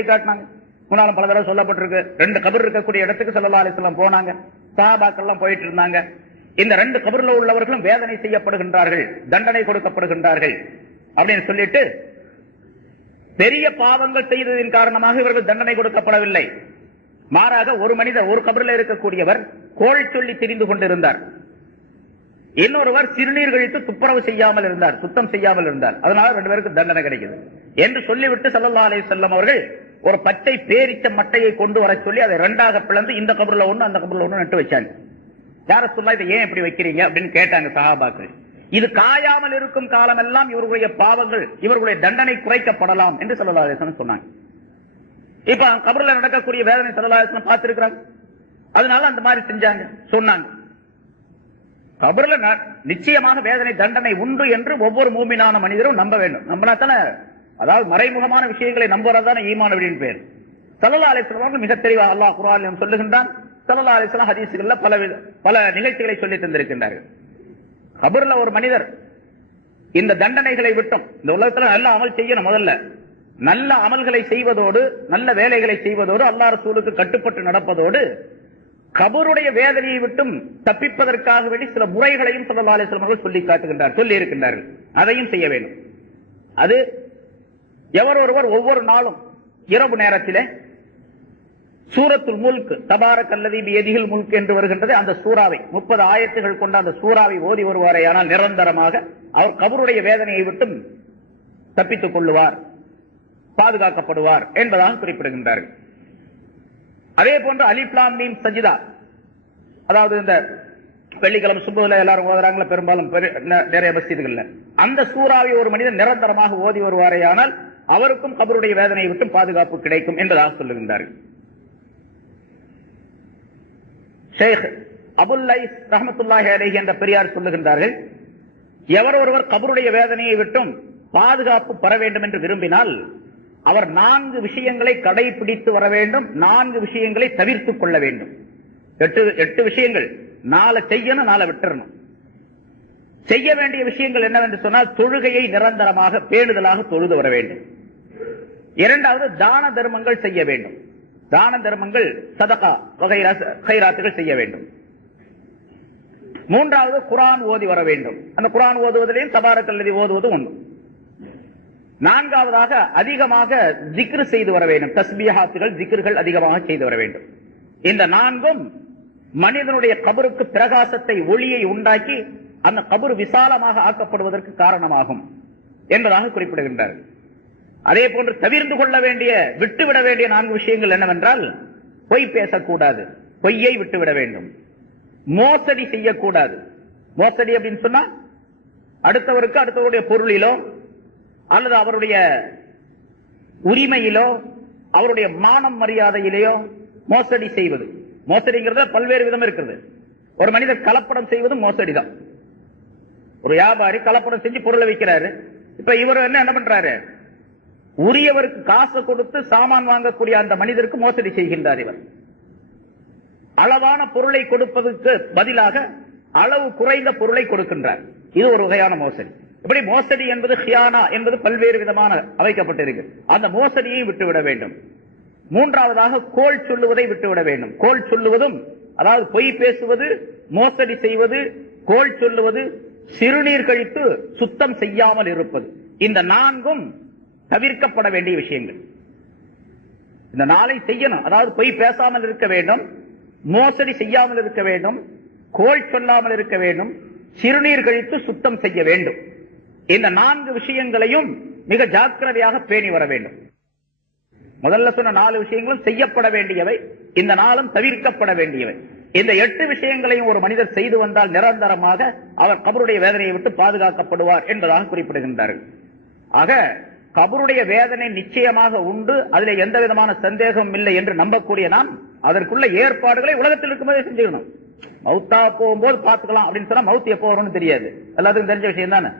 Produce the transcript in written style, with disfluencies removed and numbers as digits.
காட்டினாங்க. முன்னாலும் பல தடவை சொல்லப்பட்டிருக்கு. 2 கபர் இருக்கக்கூடிய இடத்துக்கு ஸல்லல்லாஹு அலைஹி வஸல்லம் போனாங்க. சஹாபாக்கள் எல்லாம் போயிட்டு இருந்தாங்க. இந்த 2 கபர்ல உள்ளவர்களும் வேதனை செய்யப்படுகின்றார்கள், தண்டனை கொடுக்கப்படுகின்றார்கள் அப்படின்னு சொல்லிட்டு, பெரிய பாவங்கள் செய்ததின் காரணமாக இவர்கள் தண்டனை கொடுக்கப்படவில்லை. மாறாக ஒரு மனிதர் ஒரு கபரில் இருக்கக்கூடியவர் கோள் சொல்லி திரிந்து கொண்டிருந்தார். இன்னொருவர் சிறுநீர் கழித்து துப்புரவு செய்யாமல் இருந்தார், சுத்தம் செய்யாமல் இருந்தார். அதனால 2 பேருக்கு தண்டனை கிடைக்குது என்று சொல்லிவிட்டு ஸல்லல்லாஹு அலைஹி வஸல்லம் அவர்கள் ஒரு பச்சை பேரிச்ச மட்டையை கொண்டு வர சொல்லி அதை 2ஆக பிளந்து இந்த கபர்ல ஒண்ணு அந்த கபர்ல ஒண்ணு நட்டு வச்சாங்க. யார சொல்லா இதை ஏன் இப்படி வைக்கிறீங்க அப்படின்னு கேட்டாங்க சஹாபாக்கள். இது காயாமல் இருக்கும் காலம் எல்லாம் இவர்களுடைய பாவங்கள், இவர்களுடைய தண்டனை குறைக்கப்படலாம் என்று ஸல்லல்லாஹு அலைஹி வஸல்லம் சொன்னாங்க. இப்ப கபர்ல நடக்கக்கூடிய வேதனை ஸல்லல்லாஹு அலைஹி வஸல்லம் பார்த்திருக்கிறாங்க. அதனால அந்த மாதிரி செஞ்சாங்க, சொன்னாங்க. கபர்ல நிச்சயமாக வேதனை தண்டனை உண்டு என்று ஒவ்வொரு மூமினான மனிதரும் நம்ப வேண்டும். நம்பினா தானே, அதாவது மறைமுகமான விஷயங்களை நம்புறதுதானே ஈமான் அப்படின்னு பேர். ஸல்லல்லாஹு அலைஹி வஸல்லம் மிக தெளிவாக அல்லாஹ் குர்ஆனில் சொல்லுகின்றான். ஸல்லல்லாஹு அலைஹி வஸல்லம் ஹதீஸ்கள்ல பல நிகழ்ச்சிகளை சொல்லி தந்திருக்கின்றார்கள். கபர்ல ஒரு மனிதர் இந்த தண்டனைகளை விட்டும், இந்த உலகத்துல நல்ல அமல் செய்யணும், முதல்ல நல்ல அமல்களை செய்வதோடு நல்ல வேலைகளை செய்வதோடு அல்லாஹ் ரசூலுக்கு கட்டுப்பட்டு நடப்பதோடு கபருடைய வேதனையை விட்டும் தப்பிப்பதற்காக வேண்டி சில முறைகளையும் ஸல்லல்லாஹு அலைஹி வஸல்லம் அவர்கள் சொல்லி இருக்கின்றார்கள். அதையும் செய்ய வேண்டும். அது எவர் ஒருவர் ஒவ்வொரு நாளும் இரவு நேரத்திலே சூரத்துல் முல்க், தபாரக்கல்லதி பியதிஹில் முல்க் என்று வருகின்றது, அந்த சூறாவை 30 ஆயத்துகள் கொண்ட அந்த சூறாவை ஓதி வருவாரேயானால் நிரந்தரமாக அவர் கபருடைய வேதனையை விட்டும் தப்பித்துக் கொள்ளுவார், பாதுகாக்கப்படுவார் என்பதாக குறிப்பிடுகின்றார்கள். அதே போன்று அலிஃப் லாம் மீம் சஜ்தா, அதாவது இந்த வெள்ளிக்கிழமை சுபுல எல்லாரும் ஓதுறாங்களா பெரும்பாலும் நிறைய மஸ்ஜிதுகள்ல, அந்த சூறாவை ஒரு மனிதன் நிரந்தரமாக ஓதி வருவாரேயானால் அவருக்கும் கபருடைய வேதனையை விட்டும் பாதுகாப்பு கிடைக்கும் என்பதாக சொல்லுகின்றார்கள். ஷேக் அபுல் லைஸ் ரஹ்மத்துல்லாஹி அலைஹி என்ற பெரியார் சொல்லுகின்றார்கள், எவர் ஒருவர் கபருடைய வேதனையை விட்டும் பாதுகாப்பு பெற வேண்டும் என்று விரும்பினால் அவர் 4 விஷயங்களை கடைபிடித்து வர வேண்டும், 4 விஷயங்களை தவிர்த்துக் கொள்ள வேண்டும். 8 விஷயங்கள், 4 செய்யணும், 4 விட்டுறணும். செய்ய வேண்டிய விஷயங்கள் என்னவென்று சொன்னால், தொழுகையை நிரந்தரமாக பேணுதலாக தொழுது வர வேண்டும். 2வது தான தர்மங்கள் செய்ய வேண்டும். தான தர்மங்கள் சதகா கைராத்துகள் செய்ய வேண்டும். 3வது குர்ஆன் ஓதி வர வேண்டும். அந்த குர்ஆன் ஓதுவதிலேயும் தபாரக்கல்லதி ஓதுவது ஒன்று. 4வதாக அதிகமாக ஜிக்ர் செய்து வர வேண்டும். தஸ்பீஹாத்துகள் ஜிக்ர்கள் அதிகமாக செய்து வர வேண்டும். இந்த 4ம் மனிதனுடைய கபருக்கு பிரகாசத்தை, ஒளியை உண்டாக்கி அந்த கபர் விசாலமாக ஆக்கப்படுவதற்கு காரணமாகும் என்பதாக குறிப்பிடுகின்றார். அதே போன்று தவிர்த்து கொள்ள வேண்டிய, விட்டுவிட வேண்டிய 4 விஷயங்கள் என்னவென்றால், பொய் பேசக்கூடாது, பொய்யை விட்டுவிட வேண்டும். மோசடி செய்யக்கூடாது. மோசடி அப்படின்னு சொன்னா அடுத்தவருக்கு அடுத்தவருடைய பொருளிலோ அல்லது அவருடைய உரிமையிலோ அவருடைய மானம் மரியாதையிலேயோ மோசடி செய்வது. மோசடிங்கிறத பல்வேறு விதம் இருக்கிறது. ஒரு மனிதர் கலப்படம் செய்வது மோசடி தான். ஒரு வியாபாரி கலப்படம் செஞ்சு பொருளை விற்கிறாரு. இப்ப இவர் என்ன பண்றாரு, உரியவருக்கு காசு கொடுத்து சாமான் வாங்கக்கூடிய அந்த மனிதருக்கு மோசடி செய்கின்றார். இவர் அளவான பொருளை கொடுப்பதற்கு பதிலாக அளவு குறைந்த பொருளை கொடுக்கின்றார். இது ஒரு வகையான மோசடி. இப்படி மோசடி என்பது ஹியானா என்பது பல்வேறு விதமான அமைக்கப்பட்டிருக்கு. அந்த மோசடியை விட்டுவிட வேண்டும். 3வதாக கோள் சொல்லுவதை விட்டுவிட வேண்டும். கோள் சொல்லுவதும், அதாவது பொய் பேசுவது, மோசடி செய்வது, கோள் சொல்லுவது, சிறுநீர் கழித்து சுத்தம் செய்யாமல் இருப்பது, இந்த 4ம் தவிர்க்கப்பட வேண்டிய விஷயங்கள். இந்த 4ஐ செய்யணும். அதாவது பொய் பேசாமல் இருக்க வேண்டும், மோசடி செய்யாமல் இருக்க வேண்டும், கோள் சொல்லாமல் இருக்க வேண்டும், சிறுநீர் கழித்து சுத்தம் செய்ய வேண்டும். இந்த 4 விஷயங்களையும் மிக ஜாக்கிரதையாக பேணி வர வேண்டும். முதல்ல சொன்ன 4 விஷயங்களும் செய்யப்பட வேண்டியவை, இந்த 4ம் தவிர்க்கப்பட வேண்டியவை. இந்த 8 விஷயங்களையும் ஒரு மனிதர் செய்து வந்தால் நிரந்தரமாக அவர் கபருடைய வேதனையை விட்டு பாதுகாக்கப்படுவார் என்பதாக குறிப்பிடுகின்றார்கள். ஆக கபருடைய வேதனை நிச்சயமாக உண்டு, அதில் எந்த விதமான சந்தேகம் இல்லை என்று நம்பக்கூடிய நாம் அதற்குள்ள ஏற்பாடுகளை உலகத்தில் இருக்கும்போதே செஞ்சுக்கணும். மௌத்தா போகும்போது பார்த்துக்கலாம் அப்படின்னு சொன்னா மௌத் எப்போ வரும்னு தெரியாது, எல்லாத்துக்கும் தெரிஞ்ச விஷயம் தானே.